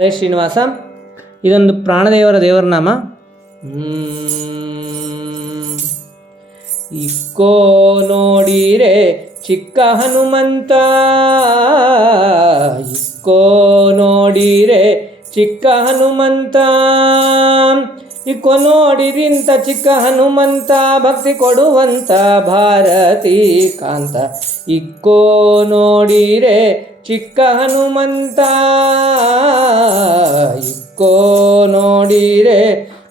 ಜಯ ಶ್ರೀನಿವಾಸ. ಇದೊಂದು ಪ್ರಾಣದೇವರ ದೇವರ ನಾಮ. ಇಕ್ಕೋ ನೋಡಿರೆ ಚಿಕ್ಕ ಹನುಮಂತ. ಇಕ್ಕೋ ನೋಡಿರೆ ಚಿಕ್ಕ ಹನುಮಂತ. ಇಕ್ಕೋ ನೋಡಿರಿಂತ ಚಿಕ್ಕ ಹನುಮಂತ. ಭಕ್ತಿ ಕೊಡುವಂತ ಭಾರತಿ ಕಾಂತ. ಇಕ್ಕೋ ನೋಡಿರೆ ಚಿಕ್ಕ ಹನುಮಂತ ಇಕ್ಕೋ ನೋಡಿರೆ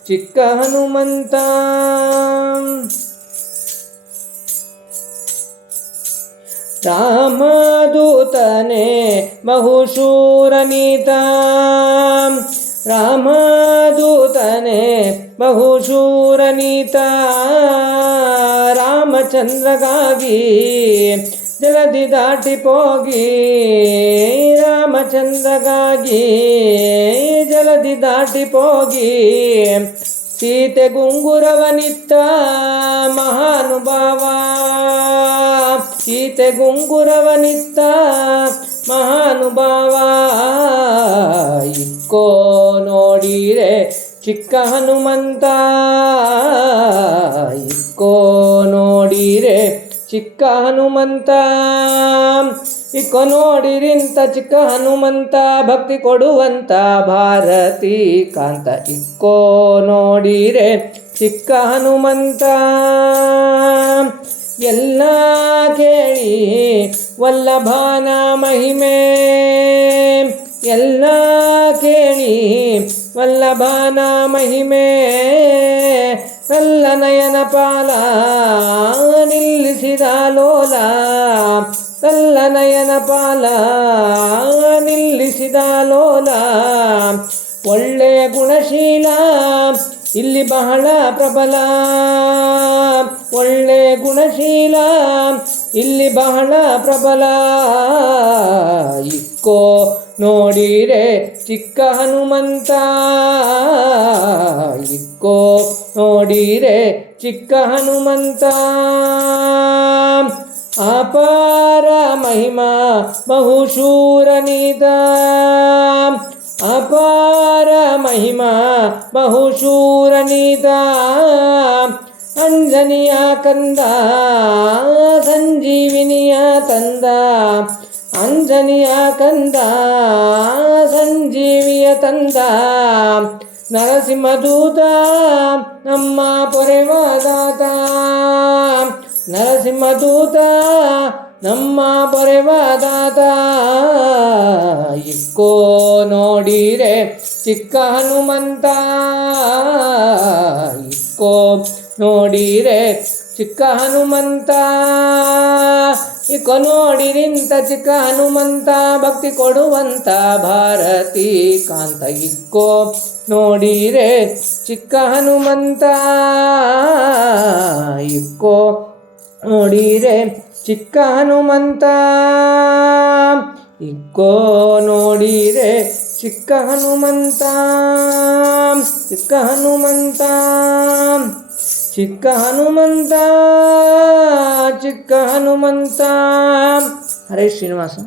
ಚಿಕ್ಕ ಹನುಮಂತ. ರಾಮದೂತನೇ ಬಹುಶೂರನೀತ ರಾಮದೂತನೇ ಬಹುಶೂರನೀತ ರಾಮಚಂದ್ರಗಾಗಿ ಜಲದಿ ದಾಟಿ ಪೋಗಿ ರಾಮಚಂದ್ರಗಾಗಿ ಜಲದಿ ದಾಟಿ ಪೋಗಿ ಸೀತೆ ಗುಂಗುರವನಿತ್ತ ಮಹಾನುಭಾವ. ಸೀತೆ ಗುಂಗುರವನಿತ್ತ ಮಹಾನುಭಾವ. ಇಕ್ಕೋ ನೋಡಿರೆ ಚಿಕ್ಕ ಹನುಮಂತ. ಇಕ್ಕೋ ನೋಡಿರೆ ಚಿಕ್ಕ ಹನುಮಂತ ಇಕ್ಕೊ ನೋಡಿರಿಂತ ಚಿಕ್ಕ ಹನುಮಂತ ಭಕ್ತಿ ಕೊಡುವಂತ ಭಾರತಿ ಕಾಂತ. ಇಕ್ಕೋ ನೋಡಿರೆ ಚಿಕ್ಕ ಹನುಮಂತ ಎಲ್ಲ ಕೇಳಿ ವಲ್ಲಭಾನ ಮಹಿಮೆ. ಎಲ್ಲ ಕೇಳಿ ವಲ್ಲಭಾನ ಮಹಿಮೆ. ಎಲ್ಲ ನಯನ ಪಾಲ ನಿಲ್ಲಿಸಿದ ಲೋಲ. ಎಲ್ಲ ನಯನ ಪಾಲ ನಿಲ್ಲಿಸಿದ ಲೋಲ. ಒಳ್ಳೆಯ ಗುಣಶೀಲ, ಇಲ್ಲಿ ಬಹಳ ಪ್ರಬಲ. ಒಳ್ಳೆ ಗುಣಶೀಲ, ಇಲ್ಲಿ ಬಹಳ ಪ್ರಬಲ. ಇಕ್ಕೋ ನೋಡಿರೆ ಚಿಕ್ಕ ಹನುಮಂತ. ಇಕ್ಕೋ ನೋಡಿರೆ ಚಿಕ್ಕ ಹನುಮಂತ. ಅಪಾರ ಮಹಿಮಾ ಬಹುಶೂರನಿದ ಅಪಾರ ಮಹಿಮಾ ಬಹುಶೂರನಿದ ಅಂಜನಿಯ ಕಂದ, ಸಂಜೀವಿನಿಯ ತಂದ. ಅಂಜನಿಯ ಕಂದ, ಸಂಜೀವಿಯ ತಂದ. ನರಸಿಂಹದೂತ, ನಮ್ಮ ಪೊರೆವಾದಾತ. ನರಸಿಂಹದೂತ, ನಮ್ಮ ಪೊರೆವಾದಾತ. ಇಕ್ಕೋ ನೋಡಿರೆ ಚಿಕ್ಕ ಹನುಮಂತ. ಇಕ್ಕೋ ನೋಡಿರೆ ಚಿಕ್ಕ ಹನುಮಂತ. ಇಕ್ಕೋ ನೋಡಿರಿಂತ ಚಿಕ್ಕ ಹನುಮಂತ, ಭಕ್ತಿ ಕೊಡುವಂತ ಭಾರತಿ ಕಾಂತ ಇಕ್ಕೋ. ನೋಡಿರೆ ಚಿಕ್ಕ ಹನುಮಂತ ಇಕ್ಕೋ. ನೋಡಿರೆ ಚಿಕ್ಕ ಹನುಮಂತ ಇಕ್ಕೋ. ನೋಡಿರೆ ಚಿಕ್ಕ ಹನುಮಂತ ಚಿಕ್ಕ ಹನುಮಂತ. ಚಿಕ್ಕ ಹನುಮಂತ ಚಿಕ್ಕ ಹನುಮಂತ. ಹರೇ ಶ್ರೀನಿವಾಸ.